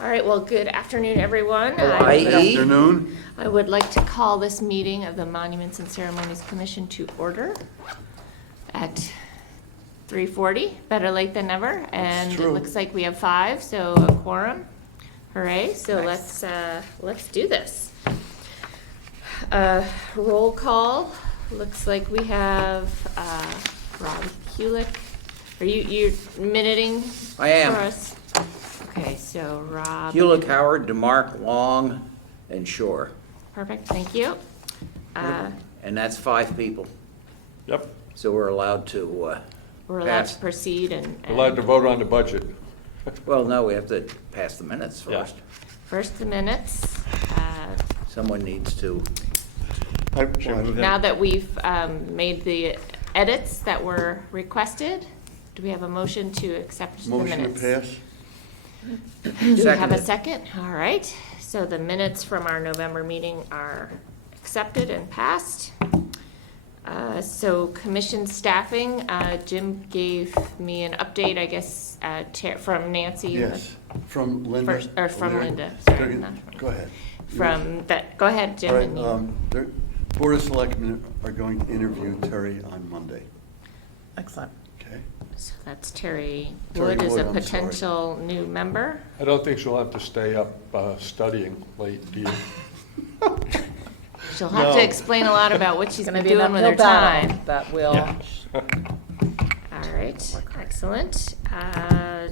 All right, well, good afternoon, everyone. Hawaii. Good afternoon. I would like to call this meeting of the Monuments and Ceremonies Commission to order at 3:40, better late than never. And it true. looks like we have 5, so a quorum. Hooray, so let's do this. Roll call, looks like we have Rob Hulick. Are you're minuting I am. for us? Okay, so Rob. Hewlett, Howard, DeMarc, Long, and Shore. Perfect, thank you. And that's 5 people. Yep, Uh, So we're allowed to We're allowed pass. to proceed and. allowed to vote on the budget. Well, no, we have to pass the minutes Yeah. first. First, the minutes. Someone needs to. Now that we've made the edits that were requested, do we have a motion to accept the Motion to minutes? pass? Do we have a Seconded. second? All right, so the minutes from our November meeting are accepted and passed. So commission staffing, Jim gave me an update, I guess, from Nancy. Yes, from Linda. First- or from Larry. Linda, sorry, Second. not from- Go ahead. From that, go ahead, All Jim. right, and you. the Board of Selectmen are going to interview Terry on Monday, Excellent. okay? So that's Terry Terry Wood is a Wood, I'm sorry. potential new member. I don't think she'll have to stay up studying late, do you? She'll have to No. explain a lot about what she's Gonna been be an doing with her uphill battle, time. but we'll, Yeah. All right, excellent.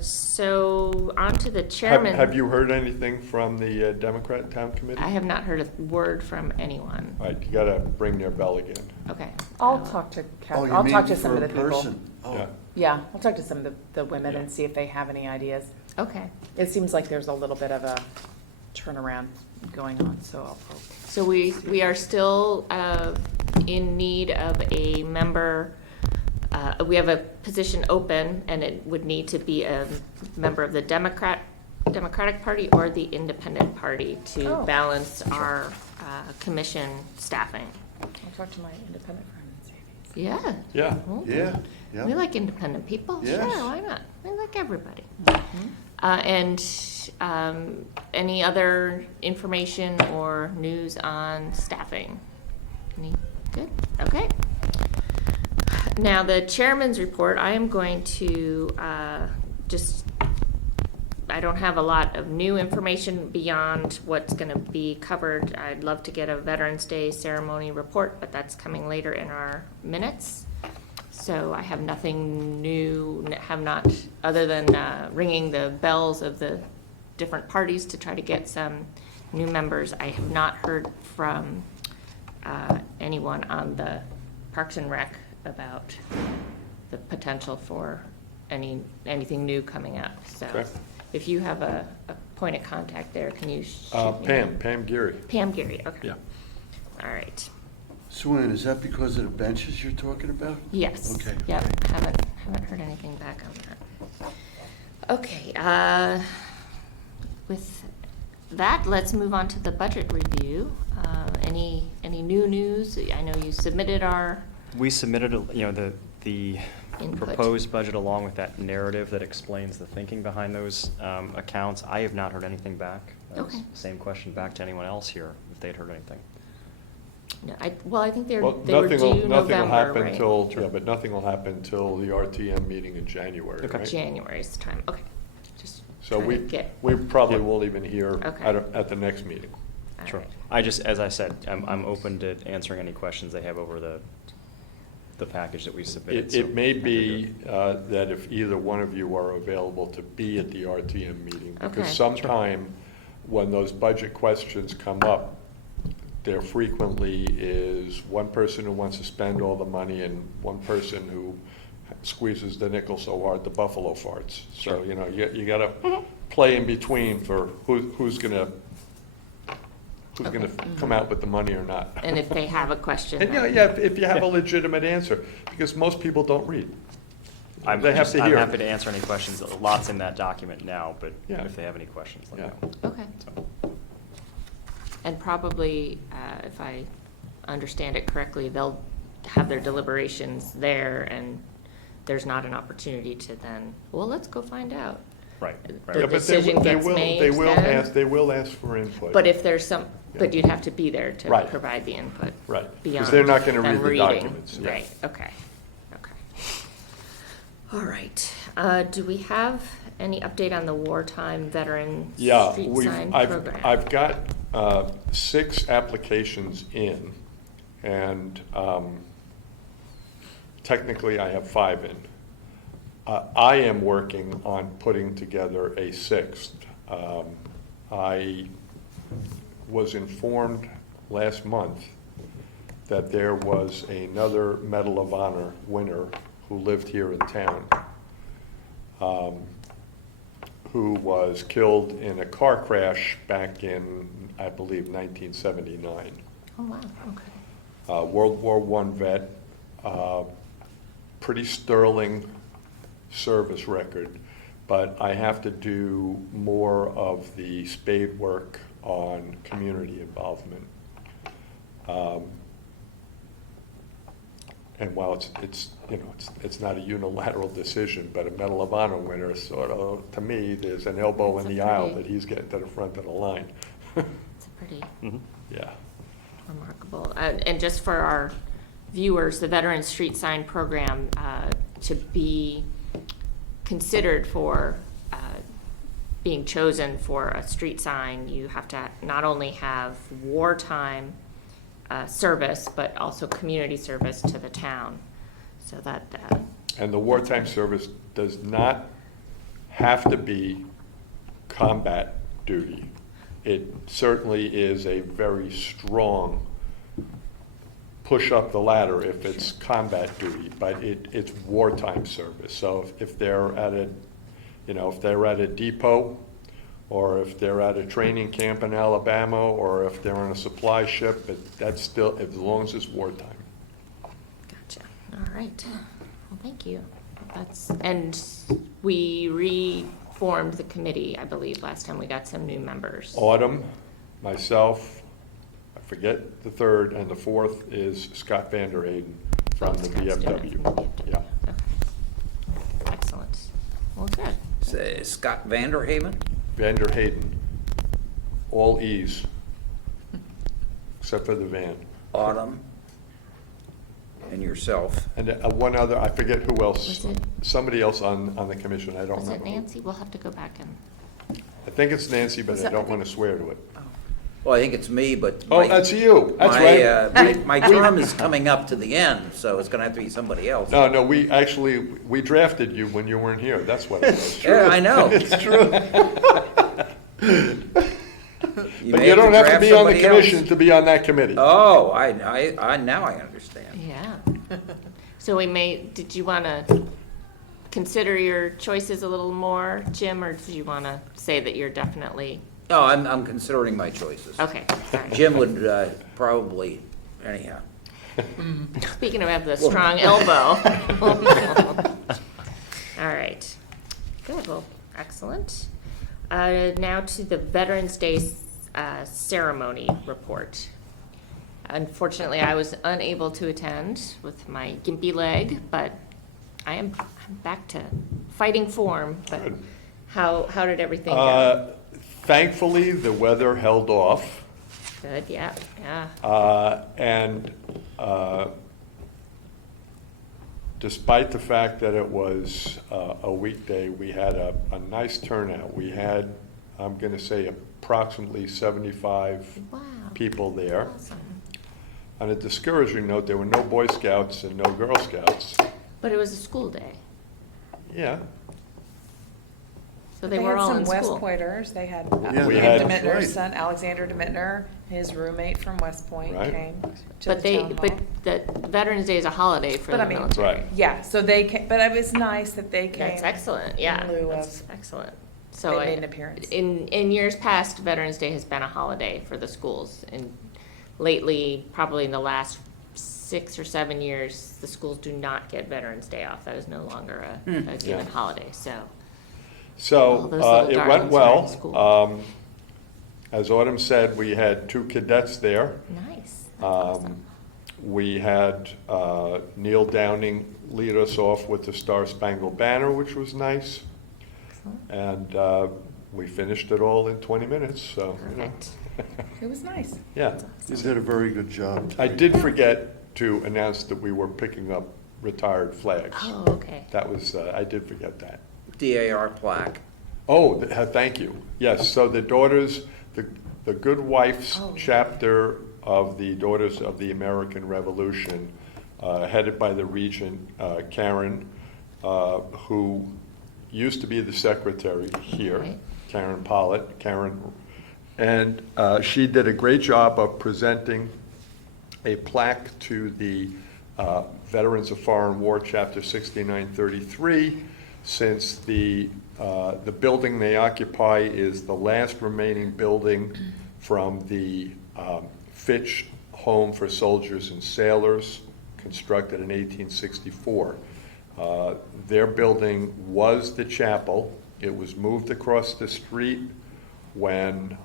So on to the Have chairman. have you heard anything from the Democrat Town Committee? I have not heard a word from anyone. All right, you gotta ring their bell again. Okay. I'll will. talk to Oh, Kathy, you I'll mean talk to some for of a the people. person? Oh, Yeah. Yeah, I'll talk to some of the women Yeah. and see if they have any ideas. Okay. It seems like there's a little bit of a turnaround going on, so I'll. So we are still in need of a member. We have a position open, and it would need to be a member of the Democratic Party or the Independent Party to Oh. balance our commission staffing. I'll talk to my independent friend and see if he's. Yeah. Yeah, Oh. Yeah, We yeah. like independent people. Yes. Sure, why not? We like everybody. And any other information or news on staffing? Any good? Okay. Now, the chairman's report, I am going to I don't have a lot of new information beyond what's going to be covered. I'd love to get a Veterans Day ceremony report, but that's coming later in our minutes. So I have nothing new, have not, other than ringing the bells of the different parties to try to get some new members. I have not heard from anyone on the Parks and Rec about the potential for anything new coming up. So Okay. if you have a point of contact there, can you shoot me? Pam Geary. Pam Geary, okay. Yeah. All right. Sue Ann, is that because of the benches you're talking about? Yes. Okay. Yep, haven't heard anything back on that. Okay, with that, let's move on to the budget review. Any new news? I know you submitted our We submitted, the Input. proposed budget along with that narrative that explains the thinking behind those accounts. I have not heard anything back. That was Okay. the same question back to anyone else here, if they'd heard anything. No, I think they Well, were due nothing will November, happen right? till, yeah, but nothing will happen till the RTM meeting in January, Okay. right? January's time, okay. Just So trying to get, we probably Yeah. won't even hear Okay. at the next meeting. all Sure. right. I just, as I said, I'm open to answering any questions they have over the package that we submitted. It so may I could do be it. that if either one of you are available to be at the RTM meeting. Okay. Because sometime when those budget questions come up, there frequently is one person who wants to spend all the money and one person who squeezes the nickel so hard the buffalo farts. So, Sure. you gotta play in between for who's gonna Okay. come out with the money or not. And if they have a question. And then- if you have a Yeah. legitimate answer, because most people don't read. I'm They have to I'm hear. happy to answer any questions. Lots in that document now, but Yeah. if they have any questions, let me Yeah. know. Okay. So, And probably, if I understand it correctly, they'll have their deliberations there, and there's not an opportunity to then, well, let's go find out. Right, the right. Yeah, but decision they gets will- made They will then? ask, they will ask for input. But if there's some, but Yeah. you'd have to be there to Right. provide the input. Right, 'cause Beyond they're not gonna them read the reading. documents, yeah. Right, okay, okay. All right, do we have any update on the wartime veteran Yeah, street we've, sign I've, program? I've got 6 applications in, and technically I have 5 in. I am working on putting together a 6th. I was informed last month that there was another Medal of Honor winner who lived here in town, who was killed in a car crash back in, I believe, 1979. Oh, wow, okay. World War I vet, pretty sterling service record, but I have to do more of the spade work on community involvement. And while it's not a unilateral decision, but a Medal of Honor winner, sort of, to me, there's an elbow in That's the a aisle pretty- that he's getting to the front of the line. It's a pretty Mhm. Yeah. remarkable. And just for our viewers, the Veteran Street Sign Program, to be considered for being chosen for a street sign, you have to not only have wartime service, but also community service to the town. So that, And the wartime service does not have to be combat duty. It certainly is a very strong push up the ladder if it's combat duty, but it's wartime service. So if they're at a, if they're at a depot, or if they're at a training camp in Alabama, or if they're on a supply ship, that's still, as long as it's wartime. gotcha. All right. Well, thank you. And we reformed the committee, I believe, last time we got some new members. Autumn, myself, I forget the third, and the fourth is Scott Vanderhayden from the Scott's doing it VFW. from the VFW. Yeah. Okay. Excellent. Well, good. Scott Vanderhaven? Vanderhayden, all E's, except for the van. Autumn? And yourself? And one other, I forget who else, Was it- somebody else on the commission, I don't Was remember. it who. Nancy? We'll have to go back and, I think it's Nancy, but Was I that- don't want to swear to it. Well, I think it's me, but. Oh, that's you, that's right. My term is coming up to the end, so it's gonna have to be somebody else. No, we drafted you when you weren't here, that's what it was. Yeah, I know. It's true. You But may you don't have to draft be on the somebody else. commission to be on that committee. Oh, now I understand. yeah. So did you want to consider your choices a little more, Jim, or did you want to say that you're definitely, No, I'm considering my choices. okay, all right. Jim would probably, anyhow. Speaking of have the strong elbow. All right. Good, well, excellent. Now to the Veterans Day ceremony report. Unfortunately, I was unable to attend with my gimpy leg, but I'm back to fighting form. But Good. how did everything go? Thankfully, the weather held off. Good, yeah, yeah. And despite the fact that it was a weekday, we had a nice turnout. We had, I'm going to say, approximately 75 Wow. people there. Awesome. On a discouraging note, there were no Boy Scouts and no Girl Scouts. But it was a school day, Yeah, so they were all in They had school. some West Pointers, they had Yeah, We Ian had- DeMittner's right. son, Alexander DeMittner, his roommate from West Point Right. came to But the town hall. the Veterans Day is a holiday for But the I mean- military. Right. Yeah, so they came, but it was nice that they came. That's excellent, yeah, In lieu that's of, excellent. So they made an appearance. In years past, Veterans Day has been a holiday for the schools. And lately, probably in the last 6 or 7 years, the schools do not get Veterans Day off. That is no longer a given Yeah. holiday, so. so All those little it went darlings are in school. well. As Autumn said, we had 2 cadets there. Nice, that's awesome. We had Neil Downing lead us off with the Star Spangled Banner, which was nice. Excellent. And we finished it all in 20 minutes, so, you know. Perfect. It was nice. Yeah. You did a very good job. I did forget to announce that we were picking up retired flags. Oh, okay. That was, I did forget that. DAR plaque. Oh, thank you. Yes, so the Daughters, the Good Wife's Oh. chapter of the Daughters of the American Revolution, headed by the regent, Karen, who used to be the secretary here, Right. Karen Pollitt, and she did a great job of presenting a plaque to the Veterans of Foreign War, Chapter 6933, since the building they occupy is the last remaining building from the Fitch Home for Soldiers and Sailors, constructed in 1864. Their building was the chapel. It was moved across the street when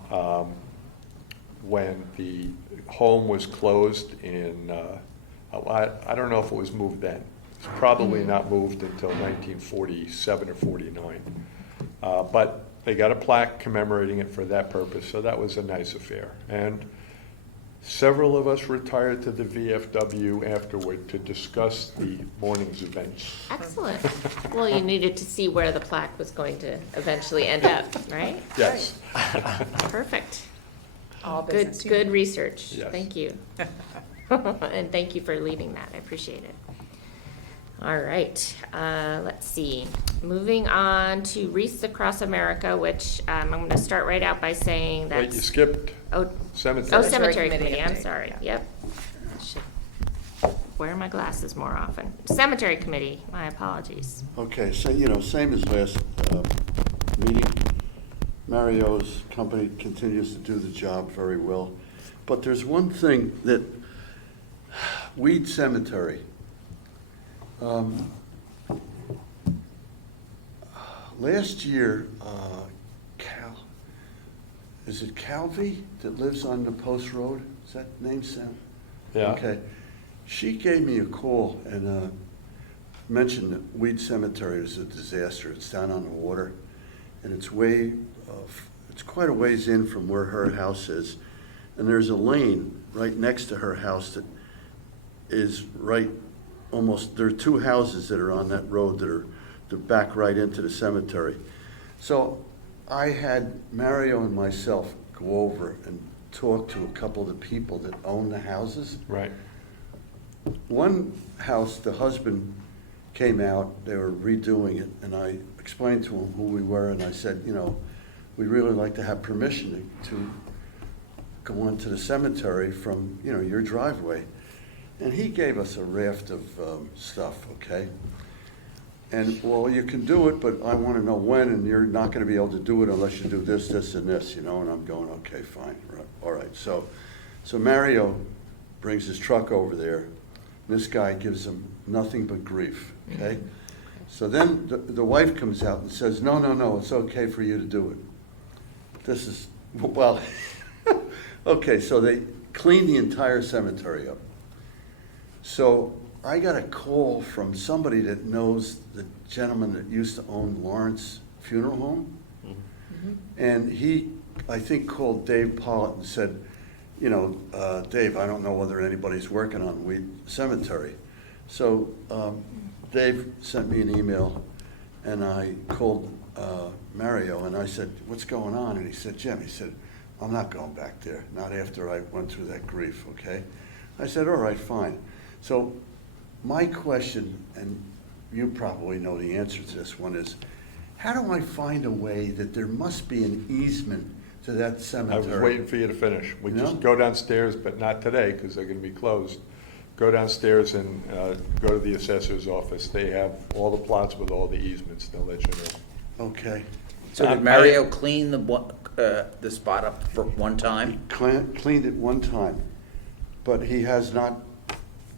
the home was closed in, I don't know if it was moved then. It's probably not moved until 1947 or 49. But they got a plaque commemorating it for that purpose, so that was a nice affair. And several of us retired to the VFW afterward to discuss the morning's events. Excellent. Well, you needed to see where the plaque was going to eventually end up, right? Yes. Perfect. All Good, business. good research. Yes. Thank you. And thank you for leading that. I appreciate it. All right, let's see. Moving on to Wreaths Across America, which I'm going to start right out by saying Wait, you that's. skipped Oh, cemetery. oh, Cemetery Cemetery Committee Committee, I'm update. sorry. Yep. I should wear my glasses more often. Cemetery Committee, my apologies. Okay, so, same as last meeting. Mario's company continues to do the job very well. But there's one thing that, Weed Cemetery, last year, is it Calvi that lives on the Post Road? Is that name sound? Yeah. Okay. She gave me a call and mentioned that Weed Cemetery is a disaster. It's down on the water, and it's quite a ways in from where her house is. And there's a lane right next to her house that is right almost, there are two houses that are on that road that back right into the cemetery. So I had Mario and myself go over and talk to a couple of the people that own the houses. Right. One house, the husband came out, they were redoing it, and I explained to him who we were, and I said, we'd really like to have permission to go onto the cemetery from, your driveway. And he gave us a raft of stuff, okay? And, well, you can do it, but I want to know when, and you're not going to be able to do it unless you do this, this, and this, and I'm going, okay, fine, right, all right. So Mario brings his truck over there, and this guy gives him nothing but grief, okay? So then the wife comes out and says, no, it's okay for you to do it. This is, well, okay, so they cleaned the entire cemetery up. So I got a call from somebody that knows the gentleman that used to own Lawrence Funeral Home. And he, I think, called Dave Pollitt and said, Dave, I don't know whether anybody's working on Weed Cemetery. So Dave sent me an email, and I called Mario, and I said, what's going on? And he said, Jim, I'm not going back there, not after I went through that grief, okay? I said, all right, fine. So my question, and you probably know the answer to this one, is how do I find a way that there must be an easement to that I cemetery? was waiting for you to finish. We No? just go downstairs, but not today, because they're going to be closed. Go downstairs and go to the assessor's office. They have all the plots with all the easements. They'll let you know. Okay. So did Mario clean the spot up for one time? Cleaned it one time, but he has not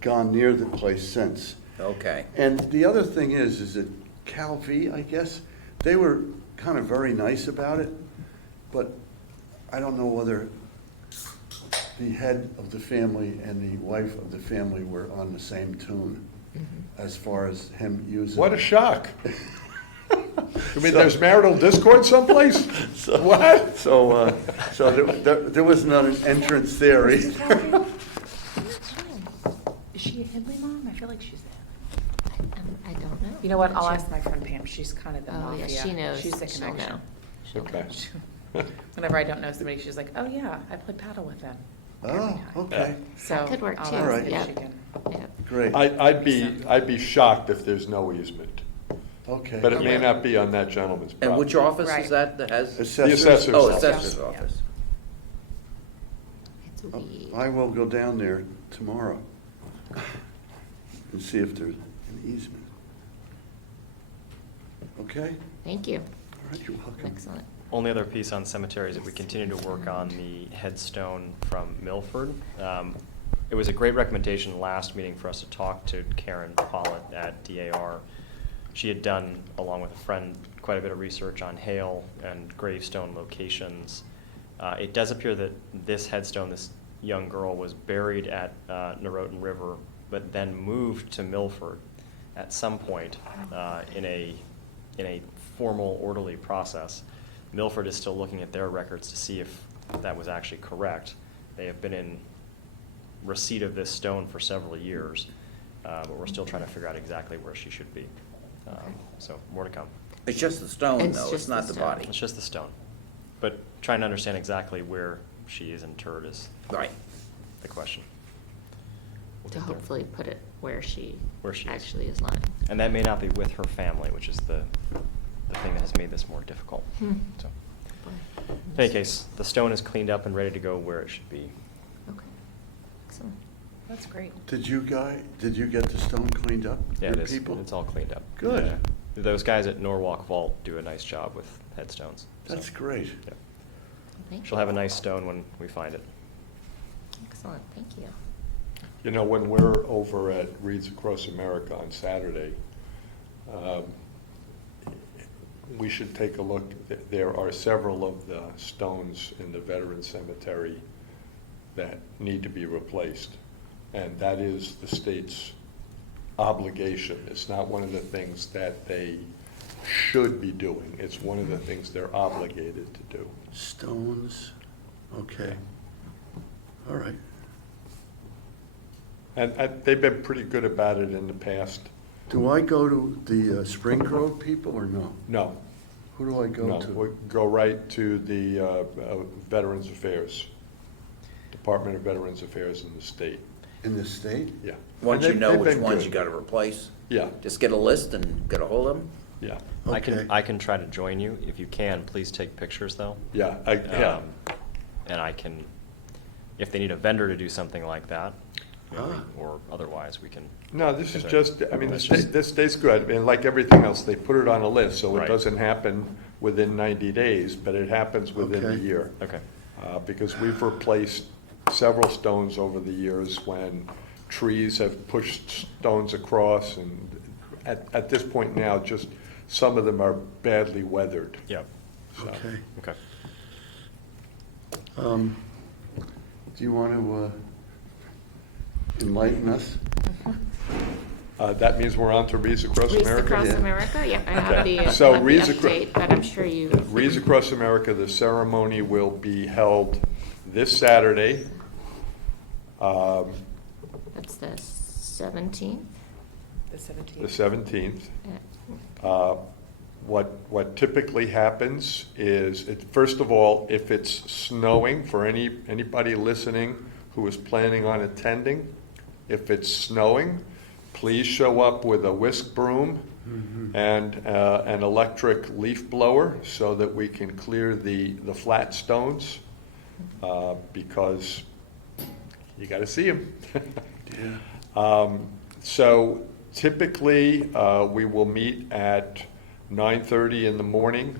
gone near the place since. Okay. And the other thing is that Calvi, I guess, they were kind of very nice about it, but I don't know whether the head of the family and the wife of the family were on the same tune as far as him using. What a shock. You mean there's marital discord someplace? What? So there was not an entrance there either. Is she a Hindley mom? I feel like she's a I don't know. You know what, Not I'll sure. ask my friend Pam, she's kind of the Oh, mafia. yeah, she knows. She's the She'll connection. know. She'll Okay. know. Whenever I don't know somebody, she's like, oh yeah, I played paddle with them. Oh, okay, So That could work I'll too, ask if yeah. she can. Yeah. great, I'd be shocked if there's no easement, okay. but it may Okay. not be on that gentleman's And property. which office Right. is that has? The assessor's Oh, office. assessor's Yeah. office. It's a Oh, weed. I will go down there tomorrow and see if there's an easement. Okay? Thank you. All right, you're welcome. Excellent. Only other piece on cemeteries that we continue to work on the headstone from Milford. It was a great recommendation last meeting for us to talk to Karen Pollitt at DAR. She had done, along with a friend, quite a bit of research on Hale and gravestone locations. It does appear that this headstone, this young girl, was buried at Norotan River, but then moved to Milford at some point in a formal, orderly process. Milford is still looking at their records to see if that was actually correct. They have been in receipt of this stone for several years, but we're still trying to figure out exactly where she should be. So more to come. It's just the stone, It's though, just it's not the the stone. body. It's just the stone. But trying to understand exactly where she is interred is Right. the question. We'll To get there. hopefully put it where she Where she is. actually is lying. And that may not be with her family, which is the thing that has made this more difficult. Hmm. So, Boy. in any case, the stone is cleaned up and ready to go where it should be. Okay. Excellent. That's great. Did you get the stone cleaned up? Yeah, Your it is. people? It's all cleaned up. Good. Yeah. Those guys at Norwalk Vault do a nice job with headstones. so, That's great. yeah. Thank She'll you. have a nice stone when we find it. Excellent. Thank you. You know, when we're over at Reads Across America on Saturday, we should take a look. There are several of the stones in the Veteran Cemetery that need to be replaced, and that is the state's obligation. It's not one of the things that they should be doing. It's one of the things they're obligated to do. Stones, okay. All right. And they've been pretty good about it in the past. Do I go to the Spring Grove people or no? No, Who do I go no, to? we go right to the Veterans Affairs, Department of Veterans Affairs in the state, In the state? yeah. Once And you know they've which been ones good. you gotta replace, Yeah, just get a list and get a hold of them. yeah, Okay. I can try to join you. If you can, please take pictures though. yeah, yeah. And I can, if they need a vendor to do something like that, you know, Ah. or otherwise, we can. No, this is Okay. just, I mean, That's just- this state's good, and like everything else, they put it on a list, so it Right. doesn't happen within 90 days, but it happens within a Okay. year. Okay. Because we've replaced several stones over the years when trees have pushed stones across, and at this point now, just some of them are badly weathered. Yeah. So, Okay. Okay. Do you want to enlighten us? That means we're on to Reads Across Reads America? Across Yeah. America, yeah, I have Okay. the, So have the Reads Acro- update, but I'm sure you. Reads Across America, the ceremony will be held this Saturday. That's the 17th? The 17th. The 17th. Yeah. What typically happens is, first of all, if it's snowing, for anybody listening who is planning on attending, if it's snowing, please show up with a whisk broom and an electric leaf blower so that we can clear the flat stones, because you got to see them. Yeah. So typically, we will meet at 9:30 in the morning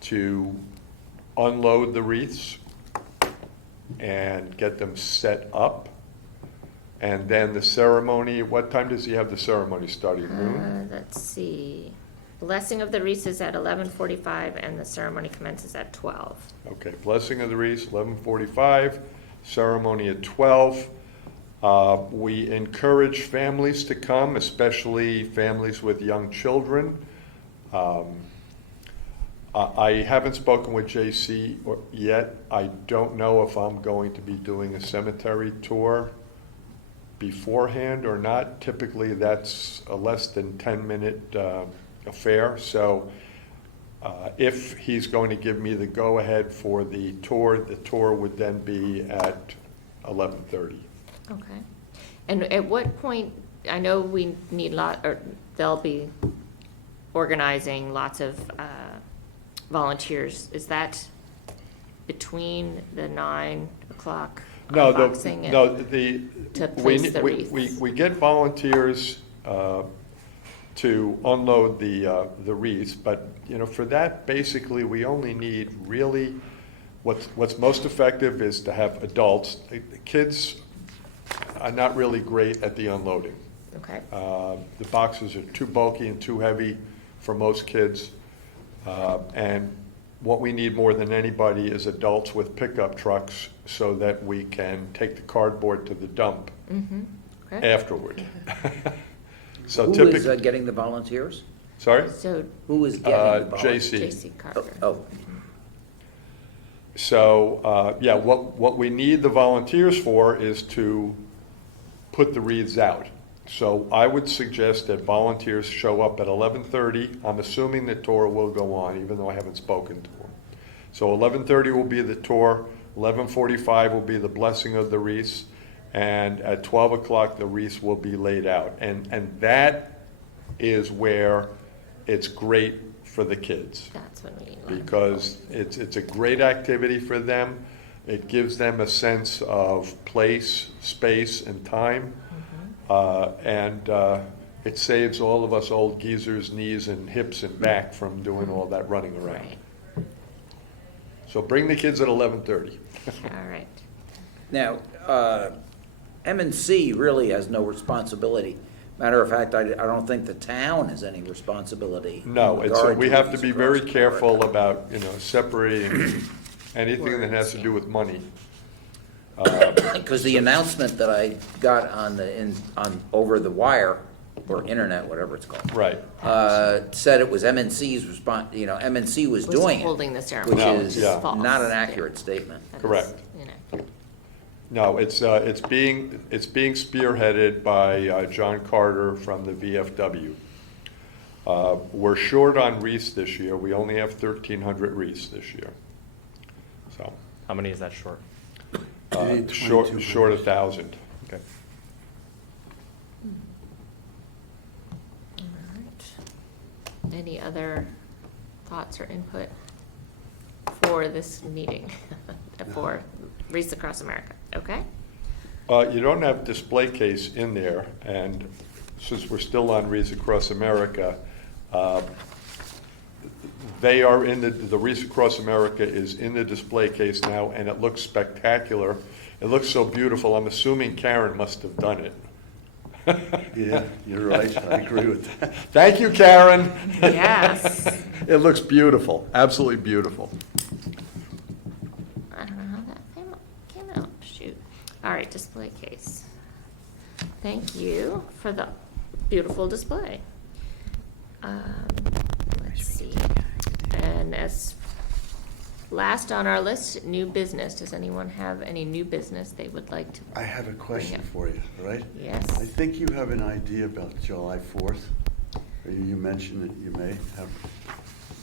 to unload the wreaths and get them set up. And then the ceremony, what time does he have the ceremony starting? Noon? Let's see. Blessing of the wreaths is at 11:45 and the ceremony commences at 12. Okay, blessing of the wreaths, 11:45, ceremony at 12. We encourage families to come, especially families with young children. I haven't spoken with JC yet. I don't know if I'm going to be doing a cemetery tour beforehand or not. Typically, that's a less than 10-minute affair. So if he's going to give me the go-ahead for the tour would then be at 11:30. Okay. And at what point, I know we need they'll be organizing lots of volunteers. Is that between the 9 o'clock No, unboxing and to place the wreaths? we get volunteers to unload the wreaths, but, you know, for that, basically, we only need really, what's most effective is to have adults. The kids are not really great at the unloading. Okay. The boxes are too bulky and too heavy for most kids. And what we need more than anybody is adults with pickup trucks so that we can take the cardboard to the dump Okay. afterward. So Who is typically, getting the volunteers? sorry? So Who is getting the volunteers? JC. J.C. Carter. Oh, So, yeah, what we need the volunteers for is to put the wreaths out. So I would suggest that volunteers show up at 11:30. I'm assuming the tour will go on, even though I haven't spoken to them. So 11:30 will be the tour, 11:45 will be the blessing of the wreaths, and at 12 o'clock, the wreaths will be laid out. And that is where it's great for the kids, That's when we need. because it's a great activity for them. It gives them a sense of place, space, and time. And it saves all of us old geezers' knees and hips and back from doing all that running around. Right. So bring the kids at 11:30. All right. now, M&C really has no responsibility. Matter of fact, I don't think the town has any responsibility. No, in it's, regard we to have to these be very across careful America. about, you know, separating anything that has to do with money. Because the announcement that I got on over the wire, or internet, whatever it's called, Right. said it was MNC's response, MNC was doing it. Holding the ceremony. Which No, is yeah. false. not an accurate statement. That is Correct. inaccurate. No, it's being spearheaded by John Carter from the VFW. We're short on wreaths this year. We only have 1,300 wreaths this year. So, How many is that short? You need short 2,200. 1,000. Okay. All right. Any other thoughts or input for this meeting, for Wreaths Across America? Okay? You don't have display case in there, and since we're still on Wreaths Across America, they are in the Wreaths Across America is in the display case now, and it looks spectacular. It looks so beautiful. I'm assuming Karen must have done it. Yeah, you're right, I agree with that. Thank you, Karen. Yes. It looks beautiful, absolutely beautiful. I don't know how that came out. Shoot. All right, display case. Thank you for the beautiful display. Let's see. And as last on our list, new business. Does anyone have any new business they would like to? I have a question Yeah. for you, all right? Yes. I think you have an idea about July 4th. Or you mentioned that you may have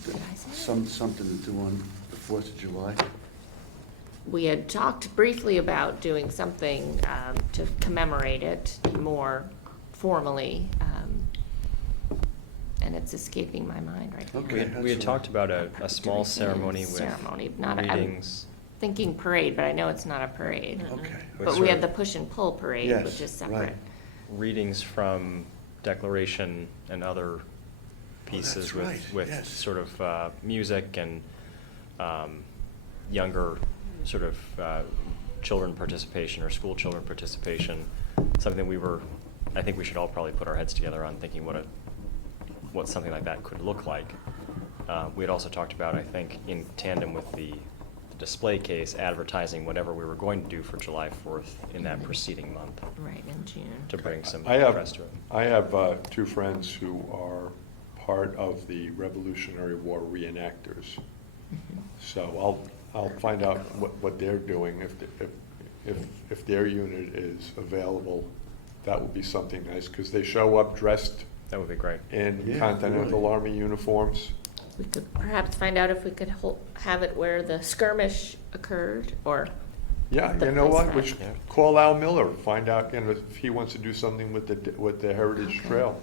Did I say that? something to do on the 4th of July. We had talked briefly about doing something to commemorate it more formally, and it's escaping my mind right now. Okay. We had that's talked about a small Doing ceremony with ceremony, not a- I'm readings. Thinking parade, but I know it's not a parade. Okay. But With we sort have the of push and pull parade, Yes, which is right. separate. Readings from Declaration and other pieces that's right, with yes. sort of music and younger sort of children participation or school children participation. Something I think we should all probably put our heads together on thinking what something like that could look like. We had also talked about, I think, in tandem with the display case, advertising whatever we were going to do for July 4th in that preceding month Right, in June. to bring some I have press to it. I have two friends who are part of the Revolutionary War reenactors. So I'll find out what they're doing, if their unit is available. That would be something nice, because they show up dressed That would be great. in Yeah, Continental really. Army uniforms. We could perhaps find out if we could have it where the skirmish occurred, or, Yeah, The you know what, we place should that- call Al Miller, find out, if he wants to do something with the Heritage Okay. Trail.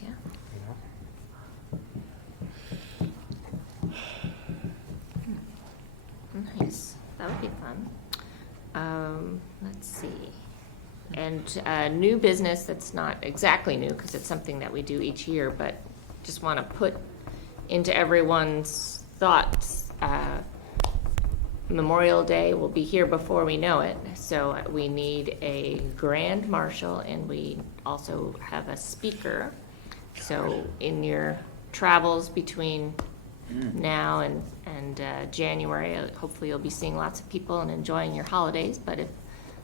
yeah. you know? Nice, that would be fun. Let's see. And new business that's not exactly new, because it's something that we do each year, but just want to put into everyone's thoughts. Memorial Day will be here before we know it, so we need a grand marshal, and we also have a speaker. So in your travels between now and January, hopefully you'll be seeing lots of people and enjoying your holidays, but if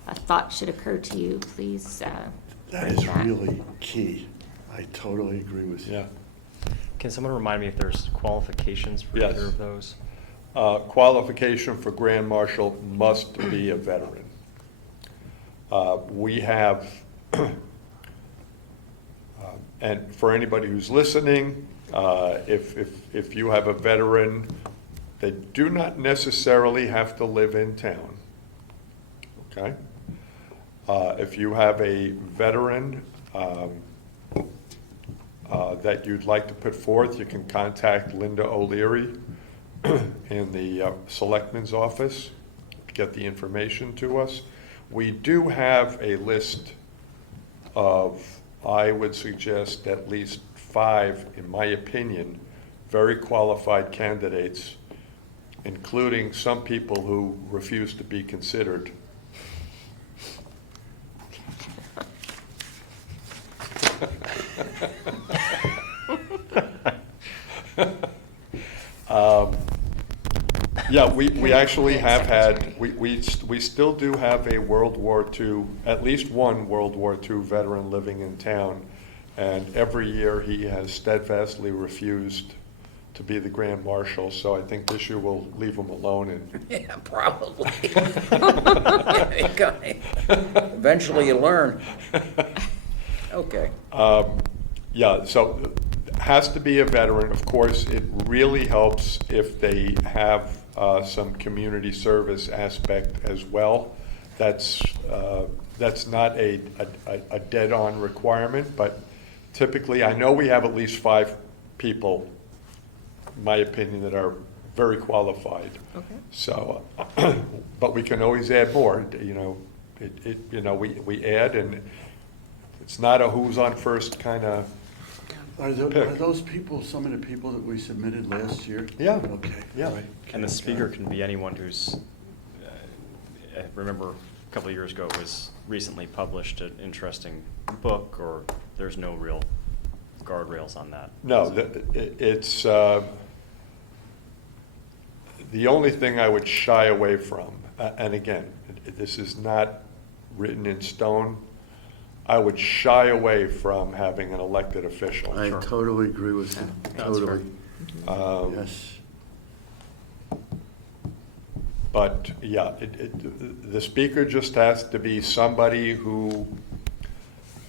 a thought should occur to you, please That bring is really key. I totally agree with you. Yeah. Can someone remind me if there's qualifications for Yes. either of those? Qualification for Grand Marshal must be a veteran. We have, and for anybody who's listening, if you have a veteran, they do not necessarily have to live in town, okay? If you have a veteran that you'd like to put forth, you can contact Linda O'Leary in the Selectman's office to get the information to us. We do have a list of, I would suggest, at least 5, in my opinion, very qualified candidates, including some people who refuse to be considered. Yeah, we actually have had, we still do have a World War II, at least one World War II veteran living in town, and every year he has steadfastly refused to be the Grand Marshal, so I think this year we'll leave him alone and Yeah, probably. Eventually you learn. Okay. yeah, so has to be a veteran. Of course, it really helps if they have some community service aspect as well. That's not a dead-on requirement, but typically, I know we have at least 5 people, in my opinion, that are very qualified. Okay. So, but we can always add more. We add, and it's not a who's on first kind of. Are those people some of the people that we submitted last year? Yeah. Okay. Yeah. Right. And the speaker can be anyone who's, I remember a couple of years ago, it was recently published an interesting book, or there's no real guardrails on that. No, it's, the only thing I would shy away from, and again, this is not written in stone, I would shy away from having an elected official. I Sure. totally agree with you. That's fair. Totally. Yes. But, yeah, the speaker just has to be somebody who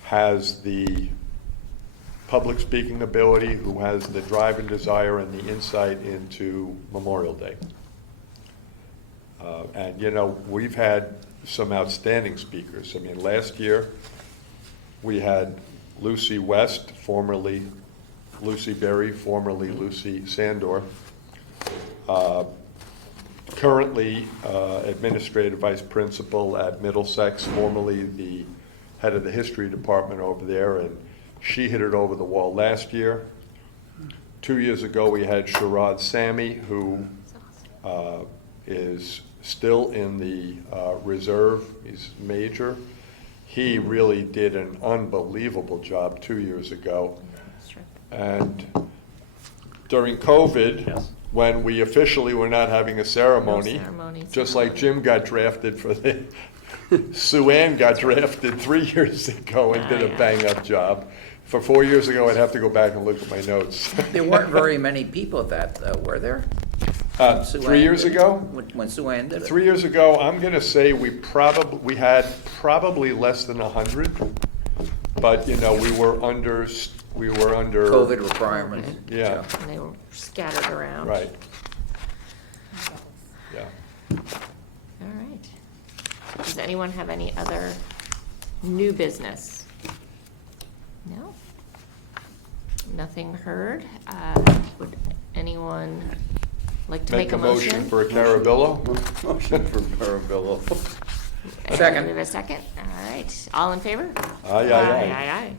has the public speaking ability, who has the drive and desire and the insight into Memorial Day. And, we've had some outstanding speakers. I mean, last year, we had Lucy West, formerly Lucy Berry, formerly Lucy Sandor, currently administrative vice principal at Middlesex, formerly the head of the history department over there, and she hit it over the wall last year. 2 years ago, we had Sharad Sami, who is still in the reserve. He's major. He really did an unbelievable job 2 years ago. That's true. And during COVID, Yes. when we officially were not having a ceremony, No ceremony, just like ceremony. Jim got drafted for Sue Ann got drafted 3 years ago and did a Yeah. bang-up job. For 4 years ago, I'd have to go back and look at my notes. There weren't very many people at that, though, were there? Sue 3 years Ann did it? ago? When Sue Ann did it? 3 years ago, I'm gonna say we had probably less than 100, but, you know, we were under. COVID requirements. Yeah. And they were scattered around. Right. Yeah. All right. Does anyone have any other new business? No? Nothing heard? Would anyone like to make a motion? for a Carabillo? Motion for Parabillo. And Second. we have a second? All right. All in favor? Aye, aye, aye. Aye, aye.